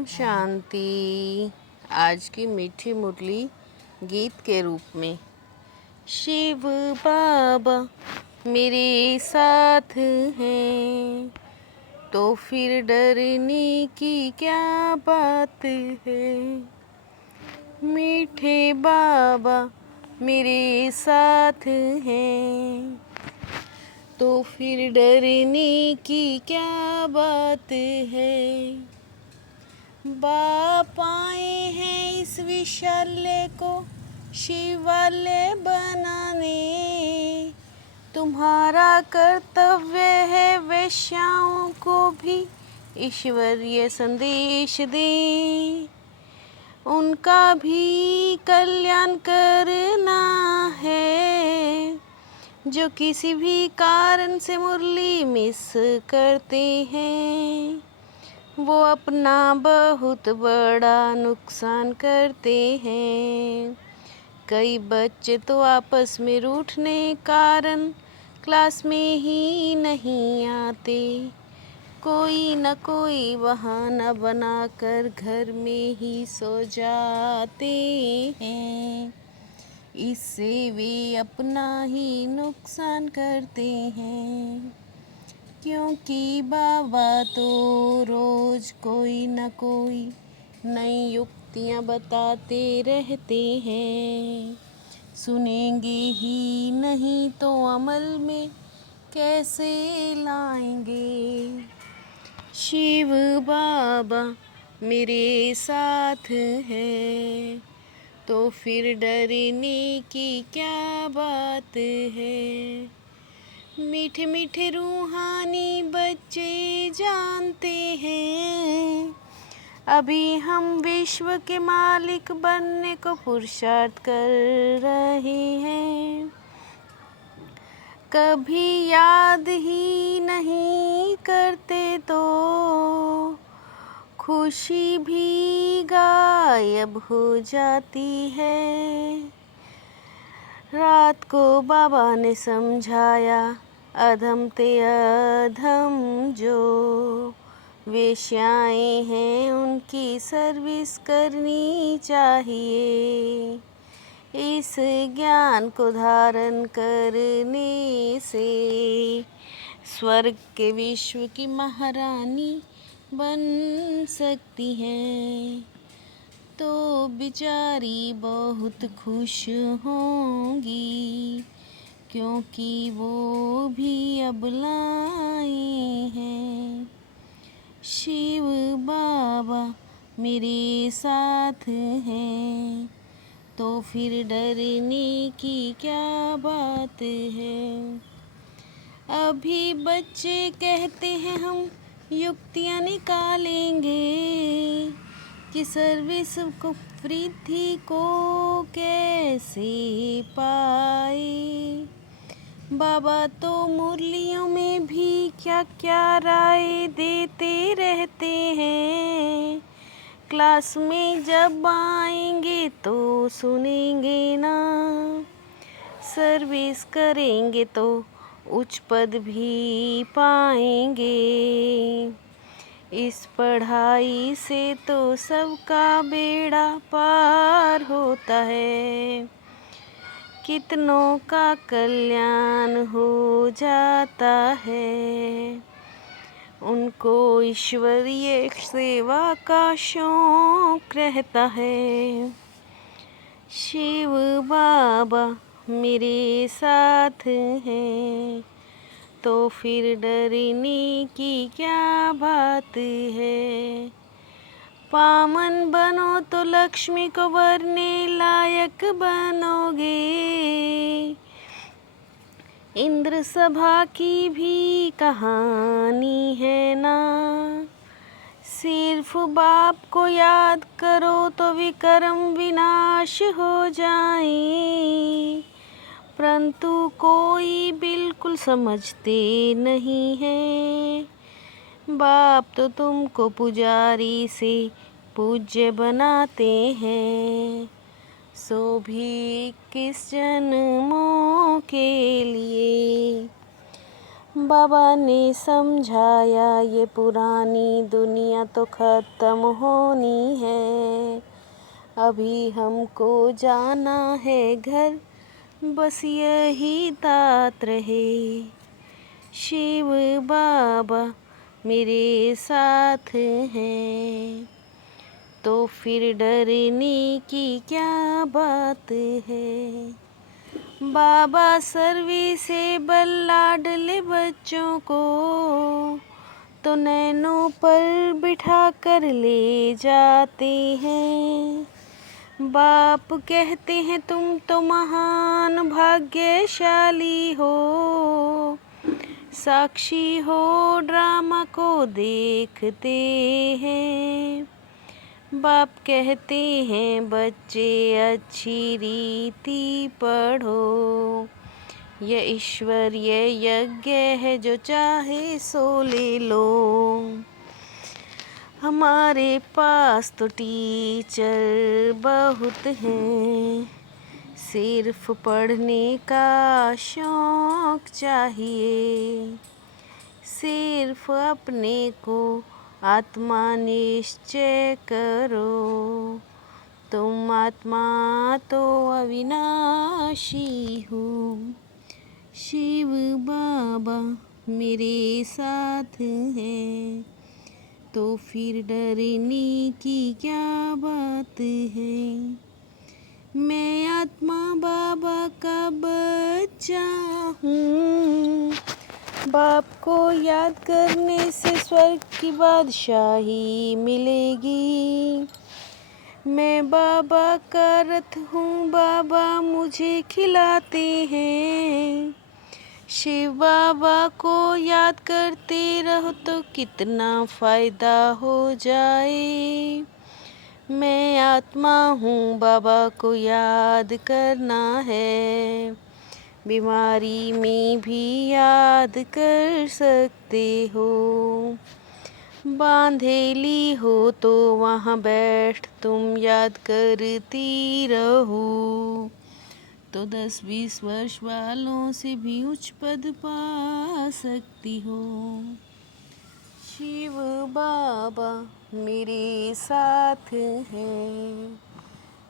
ओम शांति। आज की मीठी मुरली गीत के रूप में। शिव बाबा मेरे साथ हैं तो फिर डरने की क्या बात है। मीठे बाबा मेरे साथ हैं तो फिर डरने की क्या बात है। बाप आए हैं इस विशाल्य को शिवालय बनाने। तुम्हारा कर्तव्य है वैश्याओं को भी ईश्वरीय संदेश दे। उनका भी कल्याण करना है जो किसी भी कारण से मुरली मिस करते हैं। वो अपना बहुत बड़ा नुकसान करते हैं। कई बच्चे तो आपस में रूठने कारण क्लास में ही नहीं आते। कोई न कोई बहाना बनाकर घर में ही सो जाते हैं। इससे वे अपना ही नुकसान करते हैं। क्योंकि बाबा तो रोज कोई न कोई नई युक्तियाँ बताते रहते हैं। सुनेंगे ही नहीं तो अमल में कैसे लाएंगे। शिव बाबा मेरे साथ है तो फिर डरने की क्या बात है। मीठे मीठे रूहानी बच्चे जानते हैं अभी हम विश्व के मालिक बनने को पुरुषार्थ कर रहे हैं। कभी याद ही नहीं करते तो खुशी भी गायब हो जाती है। रात को बाबा ने समझाया अधम ते अधम जो वेश्याएं हैं उनकी सर्विस करनी चाहिए। इस ज्ञान को धारण करने से स्वर्ग के विश्व की महारानी बन सकती हैं। तो बेचारी बहुत खुश होंगी क्योंकि वो भी अबलाएं हैं। शिव बाबा मेरे साथ हैं तो फिर डरने की क्या बात है। अभी बच्चे कहते हैं हम युक्तियाँ निकालेंगे कि सर्विस को वृद्धि को कैसे पाए। बाबा तो मुरलियों में भी क्या क्या राय देते रहते हैं। क्लास में जब आएंगे तो सुनेंगे ना। सर्विस करेंगे तो उच्च पद भी पाएंगे। इस पढ़ाई से तो सबका बेड़ा पार होता है। कितनों का कल्याण हो जाता है। उनको ईश्वरीय सेवा का शौक रहता है। शिव बाबा मेरे साथ हैं तो फिर डरने की क्या बात है। पामन बनो तो लक्ष्मी को वरने लायक बनोगे। इंद्र सभा की भी कहानी है ना। सिर्फ बाप को याद करो तो विक्रम विनाश हो जाए। परंतु कोई बिल्कुल समझते नहीं है। बाप तो तुमको पुजारी से पूज्य बनाते हैं। सो भी किस जन्मों के लिए बाबा ने समझाया ये पुरानी दुनिया तो ख़त्म होनी है, अभी हमको जाना है घर, बस यही तात रहे। शिव बाबा मेरे साथ हैं, तो फिर डरने की क्या बात है। बाबा सर्विसेबल लाडले बच्चों को तो नैनों पर बिठा कर ले जाते हैं। बाप कहते हैं तुम तो महान भाग्यशाली हो, साक्षी हो ड्रामा को देखते हैं। बाप कहते हैं बच्चे अच्छी रीति पढ़ो, यह ईश्वरीय यज्ञ है जो चाहे सो ले लो। हमारे पास तो टीचर बहुत हैं, सिर्फ पढ़ने का शौक चाहिए। सिर्फ अपने को आत्मा निश्चय करो, तुम आत्मा तो अविनाशी हो। शिव बाबा मेरे साथ हैं, तो फिर डरने की क्या बात है। मैं आत्मा बाबा का बच्चा हूँ, बाप को याद करने से स्वर्ग की बादशाही मिलेगी। मैं बाबा का रथ हूँ, बाबा मुझे खिलाते हैं। शिव बाबा को याद करते रहो तो कितना फ़ायदा हो जाए। मैं आत्मा हूँ, बाबा को याद करना है, बीमारी में भी याद कर सकते हो। बांधेली हो तो वहाँ बैठ तुम याद करती रहो, तो 10-20 वर्ष वालों से भी उच्च पद पा सकती हो। शिव बाबा मेरे साथ हैं,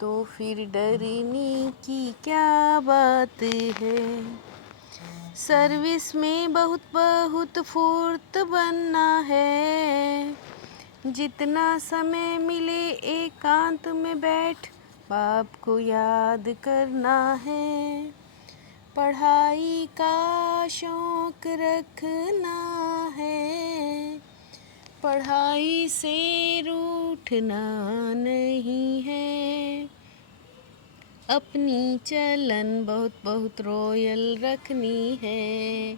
तो फिर डरने की क्या बात है। सर्विस में बहुत बहुत फुर्त बनना है, जितना समय मिले एकांत में बैठ बाप को याद करना है। पढ़ाई का शौक रखना है, पढ़ाई से रूठना नहीं है। अपनी चलन बहुत बहुत रॉयल रखनी है,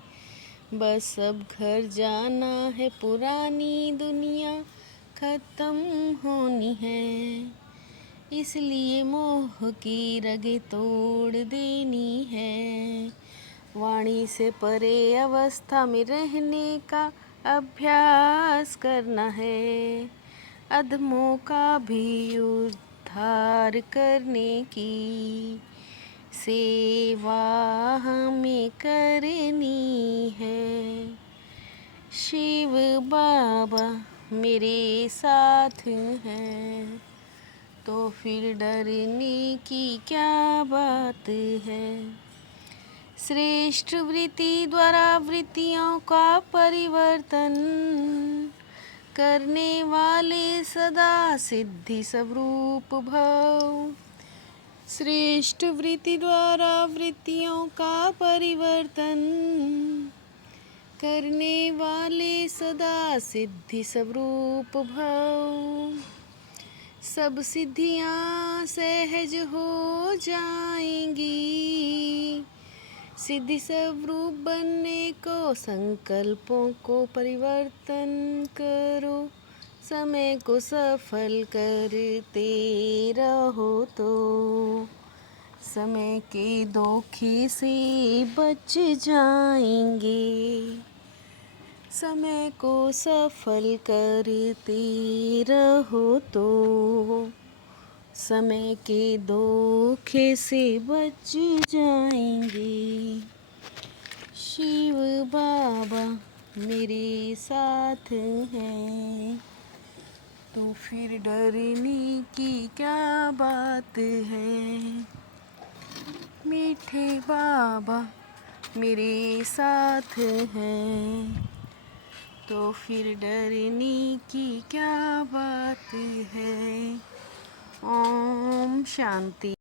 बस अब घर जाना है, पुरानी दुनिया ख़त्म होनी है। इसलिए मोह की रगें तोड़ देनी है, वाणी से परे अवस्था में रहने का अभ्यास करना है। अधमों का भी उद्धार करने की सेवा हमें करनी है। शिव बाबा मेरे साथ हैं, तो फिर डरने की क्या बात है। श्रेष्ठ वृत्ति द्वारा वृत्तियों का परिवर्तन करने वाले सदा सिद्धि स्वरूप भव। श्रेष्ठ वृत्ति द्वारा वृत्तियों का परिवर्तन करने वाले सदा सिद्धि स्वरूप भव। सब सिद्धियाँ सहज हो जाएंगी, सिद्धि स्वरूप बनने को संकल्पों को परिवर्तन करो, समय को सफल करते रहो तो समय के धोखे से बच जाएंगे। समय को सफल करते रहो तो समय के धोखे से बच जाएंगे। शिव बाबा मेरे साथ हैं, तो फिर डरने की क्या बात है। मीठे बाबा मेरे साथ हैं, तो फिर डरने की क्या बात है। ओम शांति।